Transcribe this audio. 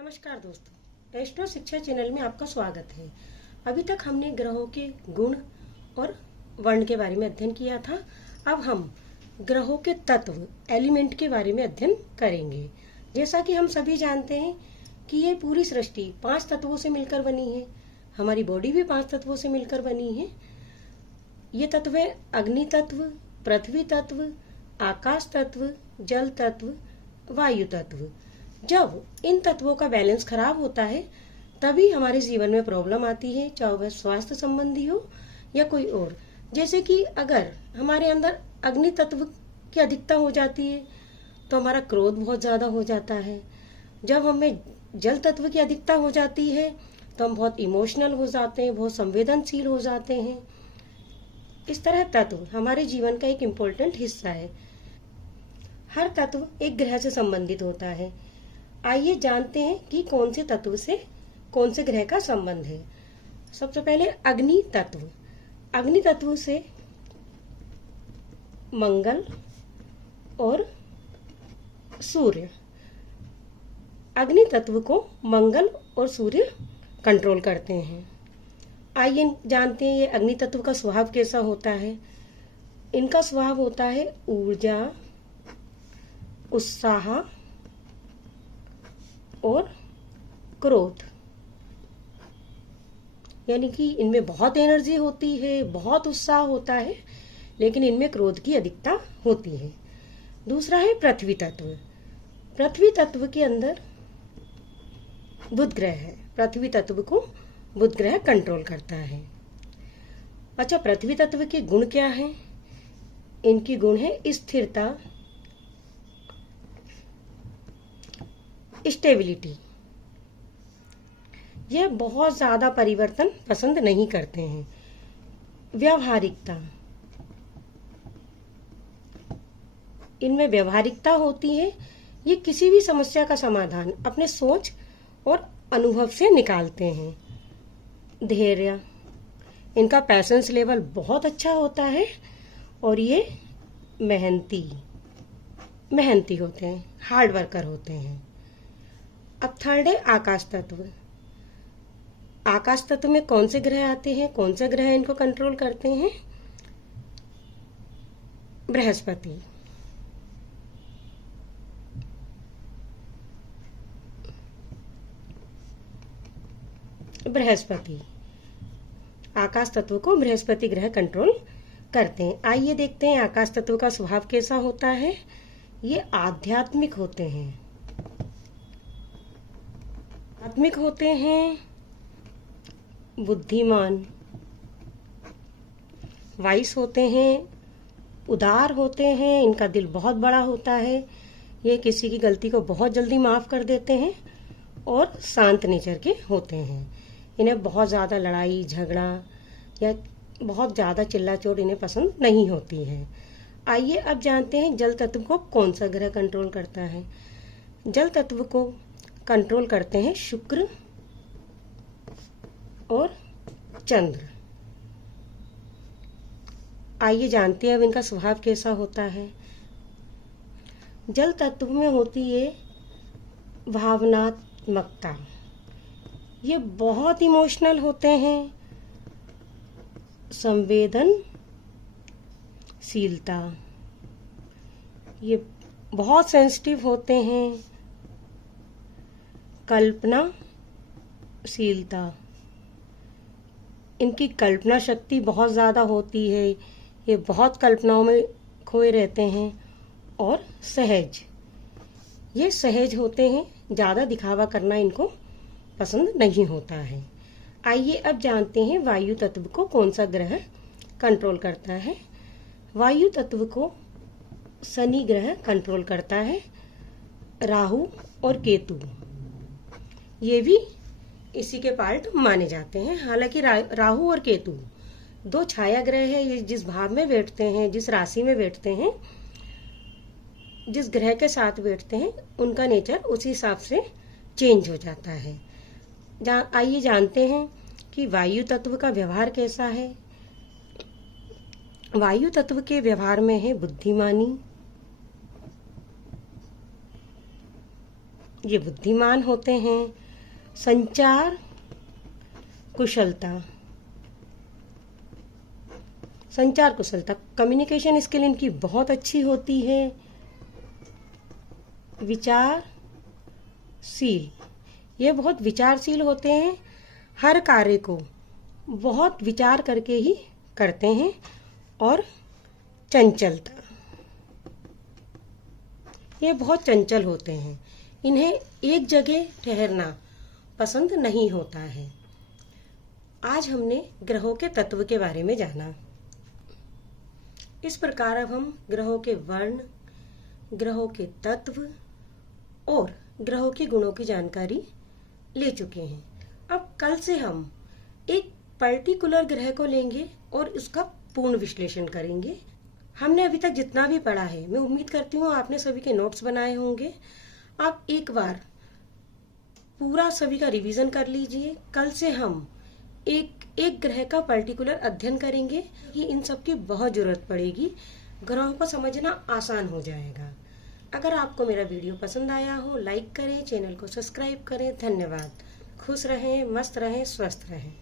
नमस्कार दोस्तों, एस्ट्रो शिक्षा चैनल में आपका स्वागत है। अभी तक हमने ग्रहों के गुण और वर्ण के बारे में अध्ययन किया था। अब हम ग्रहों के तत्व एलिमेंट के बारे में अध्ययन करेंगे। जैसा कि हम सभी जानते हैं कि ये पूरी सृष्टि 5 तत्वों से मिलकर बनी है। हमारी बॉडी भी 5 तत्वों से मिलकर बनी है। ये तत्व है अग्नि तत्व, पृथ्वी तत्व, आकाश तत्व, जल तत्व, वायु तत्व। जब इन तत्वों का बैलेंस खराब होता है तभी हमारे जीवन में प्रॉब्लम आती है, चाहे वह स्वास्थ्य संबंधी हो या कोई और। जैसे कि अगर हमारे अंदर अग्नि तत्व की अधिकता हो जाती है तो हमारा क्रोध बहुत ज्यादा हो जाता है। जब हमें जल तत्व की अधिकता हो जाती है तो हम बहुत इमोशनल हो जाते हैं, बहुत संवेदनशील हो जाते हैं। इस तरह तत्व हमारे जीवन का एक इम्पोर्टेंट हिस्सा है। हर तत्व एक ग्रह से संबंधित होता है। आइए जानते हैं कि कौन से तत्व से कौन से ग्रह का संबंध है। सबसे पहले अग्नि तत्व। अग्नि तत्व से मंगल और सूर्य। अग्नि तत्व को मंगल और सूर्य कंट्रोल करते हैं। आइए जानते हैं ये अग्नि तत्व का स्वभाव कैसा होता है। इनका स्वभाव होता है ऊर्जा, उत्साह और क्रोध। यानी कि इनमें बहुत एनर्जी होती है, बहुत उत्साह होता है, लेकिन इनमें क्रोध की अधिकता होती है। दूसरा है पृथ्वी तत्व। पृथ्वी तत्व के अंदर बुध ग्रह है। पृथ्वी तत्व को बुध ग्रह कंट्रोल करता है। अच्छा, पृथ्वी तत्व के गुण क्या हैं? इनकी गुण है स्थिरता, स्टेबिलिटी। यह बहुत ज्यादा परिवर्तन पसंद नहीं करते हैं। व्यावहारिकता, इनमें व्यावहारिकता होती है। ये किसी भी समस्या का समाधान अपने सोच और अनुभव से निकालते हैं। धैर्य, इनका पैशंस लेवल बहुत अच्छा होता है और ये मेहनती होते हैं, हार्ड वर्कर होते हैं। अब थर्ड है आकाश तत्व। आकाश तत्व में कौन से ग्रह आते हैं, कौन से ग्रह इनको कंट्रोल करते हैं? बृहस्पति, आकाश तत्व को बृहस्पति ग्रह कंट्रोल करते हैं। आइए देखते हैं आकाश तत्व का स्वभाव कैसा होता है। ये आध्यात्मिक होते हैं। बुद्धिमान, वाइस होते हैं, उदार होते हैं। इनका दिल बहुत बड़ा होता है। ये किसी की गलती को बहुत जल्दी माफ कर देते हैं और शांत नेचर के होते हैं। इन्हें बहुत ज़्यादा लड़ाई झगड़ा या बहुत ज़्यादा चिल्ला-चोट इन्हें पसंद नहीं होती है। आइए अब जानते हैं जल तत्व को कौन सा ग्रह कंट्रोल करता है। जल तत्व को कंट्रोल करते हैं शुक्र और चंद्र। आइए जानते हैं अब इनका स्वभाव कैसा होता है। जल तत्व में होती है भावनात्मकता। ये बहुत इमोशनल होते हैं। संवेदनशीलता, ये बहुत सेंसिटिव होते हैं। कल्पनाशीलता, इनकी कल्पना शक्ति बहुत ज़्यादा होती है। ये बहुत कल्पनाओं में खोए रहते हैं। और सहज, ये सहज होते हैं। ज़्यादा दिखावा करना इनको पसंद नहीं होता है। आइए अब जानते हैं वायु तत्व को कौन सा ग्रह कंट्रोल करता है। वायु तत्व को शनि ग्रह कंट्रोल करता है। राहु और केतु ये भी इसी के पार्ट माने जाते हैं। हालांकि राहु और केतु दो छाया ग्रह है। ये जिस भाव में बैठते हैं, जिस राशि में बैठते हैं, जिस ग्रह के साथ बैठते हैं, उनका नेचर उसी हिसाब से चेंज हो जाता है। आइए जानते हैं कि वायु तत्व का व्यवहार कैसा है। वायु तत्व के व्यवहार में है बुद्धिमानी, ये बुद्धिमान होते हैं। संचार कुशलता, संचार कुशलता, कम्युनिकेशन स्किल इनकी बहुत अच्छी होती है। विचारशील, ये बहुत विचारशील होते हैं, हर कार्य को बहुत विचार करके ही करते हैं। और चंचलता, ये बहुत चंचल होते हैं, इन्हें एक जगह ठहरना पसंद नहीं होता है। आज हमने ग्रहों के तत्व के बारे में जाना। इस प्रकार अब हम ग्रहों के वर्ण, ग्रहों के तत्व और ग्रहों के गुणों की जानकारी ले चुके हैं। अब कल से हम एक पर्टिकुलर ग्रह को लेंगे और उसका पूर्ण विश्लेषण करेंगे। हमने अभी तक जितना भी पढ़ा है, मैं उम्मीद करती हूँ आपने सभी के नोट्स बनाए होंगे। आप एक बार पूरा सभी का रिवीजन कर लीजिए। कल से हम एक ग्रह का पर्टिकुलर अध्ययन करेंगे कि इन सब की बहुत जरूरत पड़ेगी, ग्रहों को समझना आसान हो जाएगा। अगर आपको मेरा वीडियो पसंद आया हो, लाइक करें, चैनल को सब्सक्राइब करें। धन्यवाद। खुश रहें, मस्त रहें, स्वस्थ रहें।